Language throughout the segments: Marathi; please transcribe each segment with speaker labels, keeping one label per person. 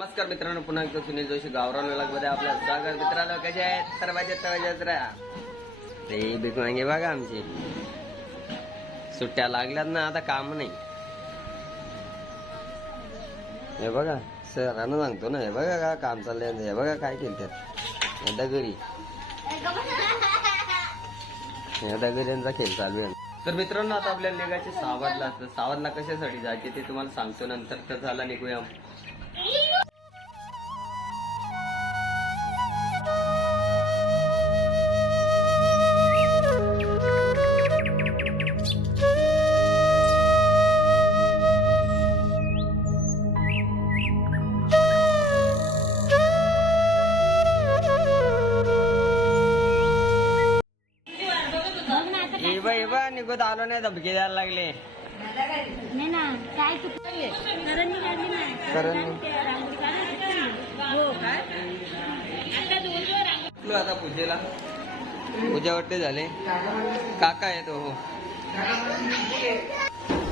Speaker 1: नमस्कार मित्रांनो पुन्हा एकदा सुनील जोशी गावरानमध्ये आपलं स्वागत. मित्रांनो कसे आहेत? तर माझ्या तवाच्यात ते भीक मागे बघा आमची. सुट्ट्या लागल्यात ना आता काम नाही. हे बघा सरांना सांगतो ना हे बघा का काम चाललंय हे बघा काय केलं त्यात हे दगडी. हे दगड्यांचा खेळ चालू आहे. तर मित्रांनो आता आपल्या लेगाचे सावधला असतं सावधला कशासाठी जायचे ते तुम्हाला सांगतो. नंतर तर झाला निघूया. निघत आलो नाही धमकी द्यायला लागले.
Speaker 2: नाही ना काय चुकले करण काढली नाही
Speaker 1: करण
Speaker 2: रांगोळी काढली. हो काय? आता
Speaker 1: तू पूजेला. पूजा वाटते झाले. काका येतो हो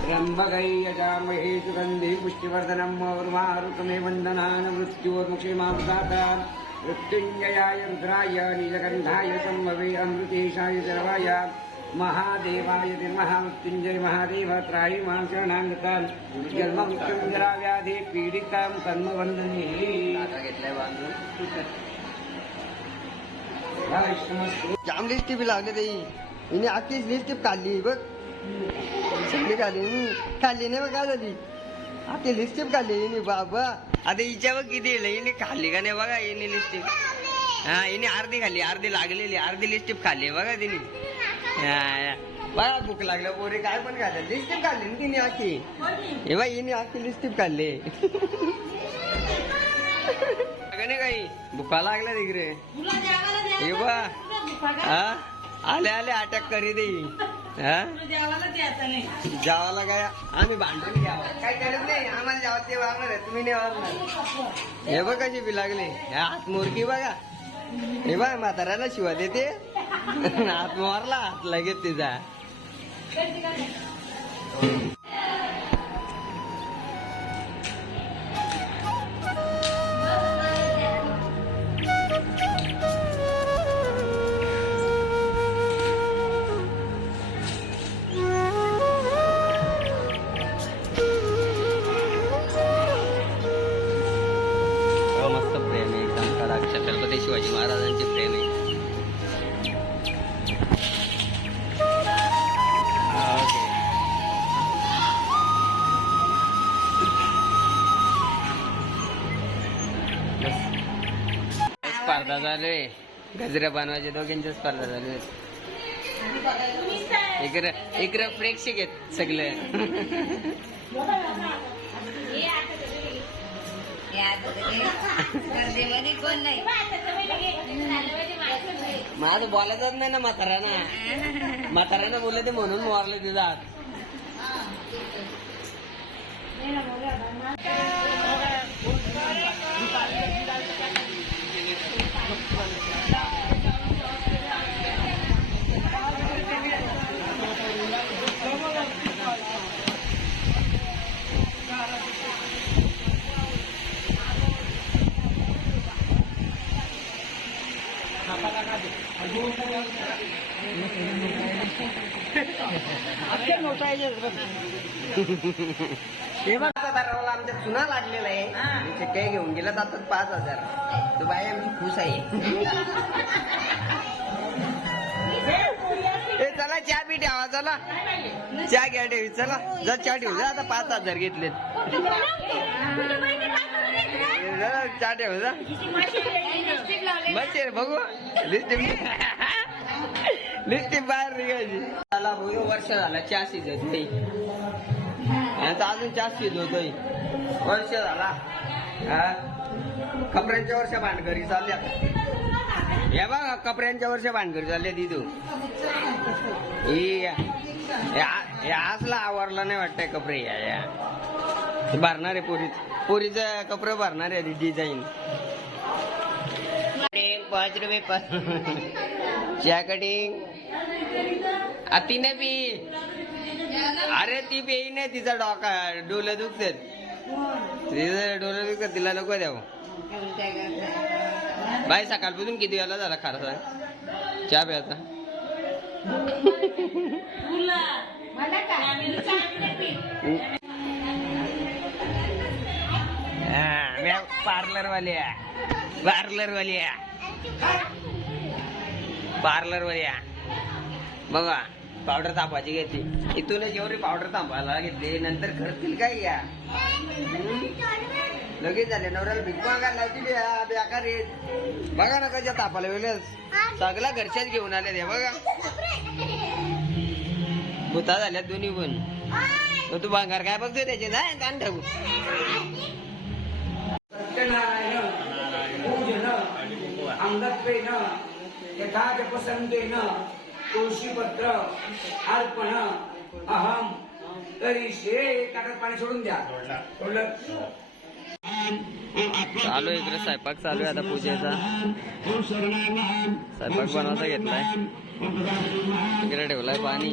Speaker 3: त्र्यंबकै यजामहे सुगन्धि पुष्टिवर्धनम् उर्वारुकमे वन्दनान् मृत्योर्मुखे मामृताता मृत्युञ्जयाय रुद्राय नीलकण्ठाय सम्भवे अमृतेशाय सर्वाय महादेवाय महामृत्युञ्जय महादेव त्राहि मां शरणाङ्गतां जन्ममृत्युञ्जराव्याधि पीडितां कर्मवन्दने।
Speaker 1: आता घेतलाय बांधून
Speaker 3: वैष्णवस्तु
Speaker 1: जाम लिस्टिप लागले ते. हिने आखीच लिस्टिप काढली बघ. सगळी काढली काढली नाही बघ काय झाली? आखी लिस्टिप काढली हिने बाबा. आता हिच्या बघ किती येईल. हिने खाल्ली का नाही बघा हिने लिस्टिप हा हिने अर्धी खाल्ली. अर्धी लागलेली. अर्धी लिस्टिप खाल्ली बघा तिने. बघा भूक लागल्या पोरे काय पण खाल्लं. लिस्टिप काढली ना तिने आखी हे बघ हिने आखी लिस्टिप काढली नाही काही भुका लागल्या तिकडे. हे बा. हा? आले आले अटॅक करी दे. जावाला काय? आम्ही भांडून घ्यावं. काय करत नाही. आम्हाला जावं ते वागणार तुम्ही नाही वागणार. हे बघ कशी बी लागले. हे हात मोरकी बघा. हे बघ म्हाताऱ्याला शिवा देते. हात मारला हात लगेच तिचा. स्पर्धा चालू आहे. गजऱ्या बनवायचे दोघींच्या स्पर्धा चालू आहे. इकडं इकडं प्रेक्षक आहेत सगळे. माझं बोलायचंच नाही ना म्हाताऱ्यानं. म्हाताऱ्यानं बोलले ते म्हणून मारले तुझा हात हे बघ आमच्या चुना लागलेला आहे इथे घेऊन गेला जातात पाच हजार तो बाय आमची खुश आहे ए चला चहा पी ठेवा चला. चहा घ्या ठेवी. चला. जा चहा ठेवू जा. आता पाच हजार घेतलेत. चहा ठेव जा. बघू. लिस्टिप लिस्टिप बाहेर निघायची. त्याला भाऊ हो, वर्ष झाला चहा शिजत नाही. यांचा अजून चहा शिजवतोय. वर्ष झाला. हा? कपड्यांच्या वर्ष भानगरी चालल्या. हे बघा कपड्यांच्या वर्ष भांडकरी चालल्या तिथून ही हे असला आवरला नाही वाटतंय कपडे. या. भरणार आहे पोरीच. पोरीचं कपडे भरणार आहे डिझाईन पाच रुपये पाच चहा कटिंग तिने बी. अरे ती पेई नाही तिचा डोका डोलं दुखत तिथे डोळे विकत तिला नको द्यावं. बाई सकाळपासून किती वेळा झाला खारा सांग. चहा प्यायचा. पार्लर वाल्या पार्लर वाल्या पार्लर वाल्या बघा पावडर तापायची घ्यायची इथूनच एवढी पावडर तापायला घेतली. नंतर खर्चतील काय या? लगेच झाले. नवऱ्याला भिक मागायला लावची बी- बेकार. येत बघा ना कशा तापाला वेगळंच. सगळ्या घरच्याच घेऊन आले ते बघा. भूता झाल्यात दोन्ही पण. तू भांगार काय बघतोय त्याचे? नाही ताण ठेवू.
Speaker 3: यथाच पसंतेन तुळशीपत्र अर्पण. अहम करिष्ये ताटात पाणी सोडून द्या. सोडलं?
Speaker 1: चालू आहे इकडे स्वयंपाक चालू आहे आता पूजेचा. स्वयंपाक बनवायचा घेतलाय. इकडे ठेवलाय पाणी.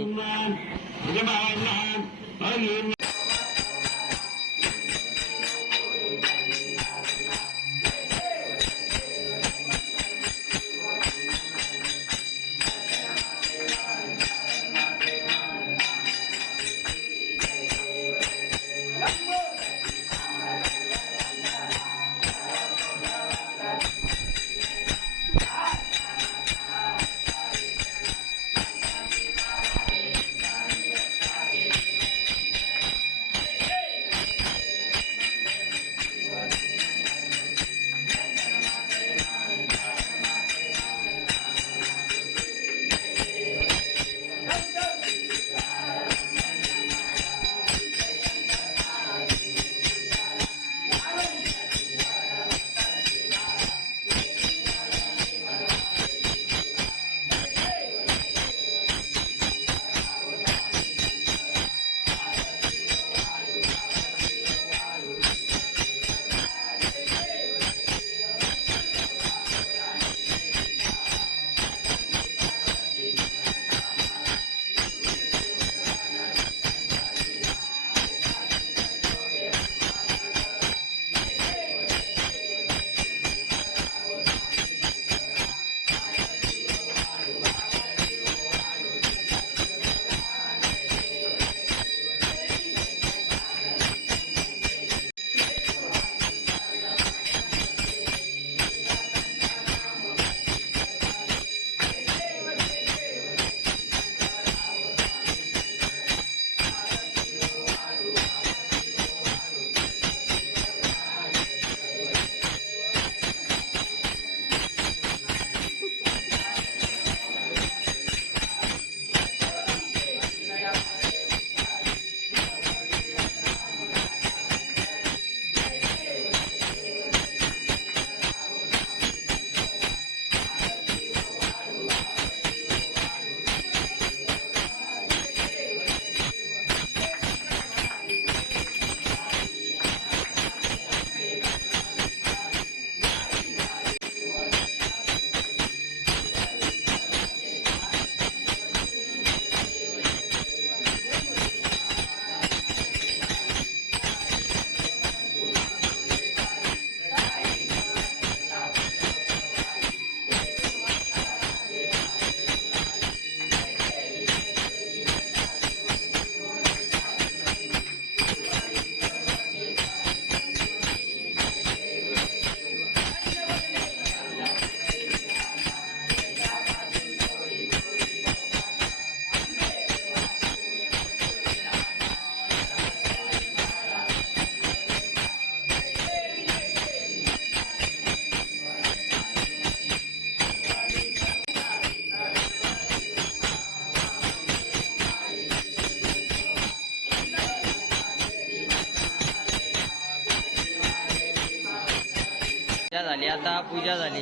Speaker 1: आता पूजा झाली.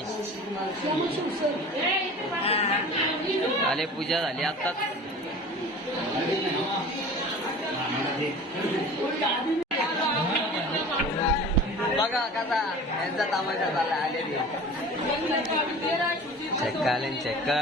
Speaker 1: झाले पूजा झाली आताच बघा कसा यांचा तमाशा झाला आले चक्का आले चक्का.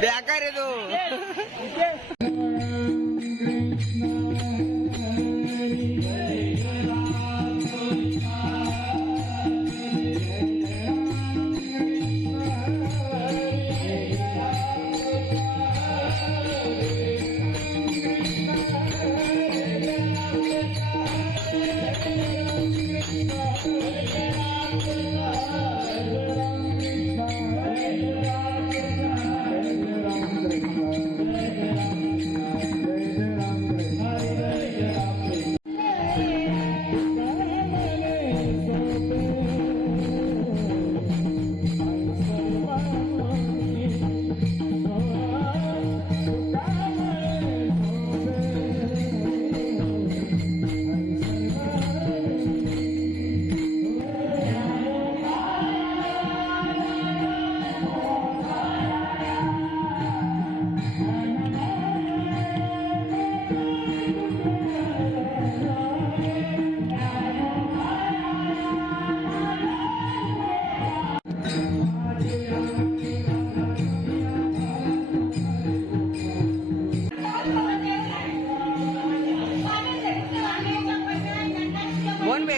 Speaker 1: बेकार आहे तो.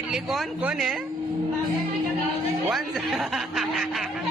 Speaker 1: भेटली कोण कोण आहे कोण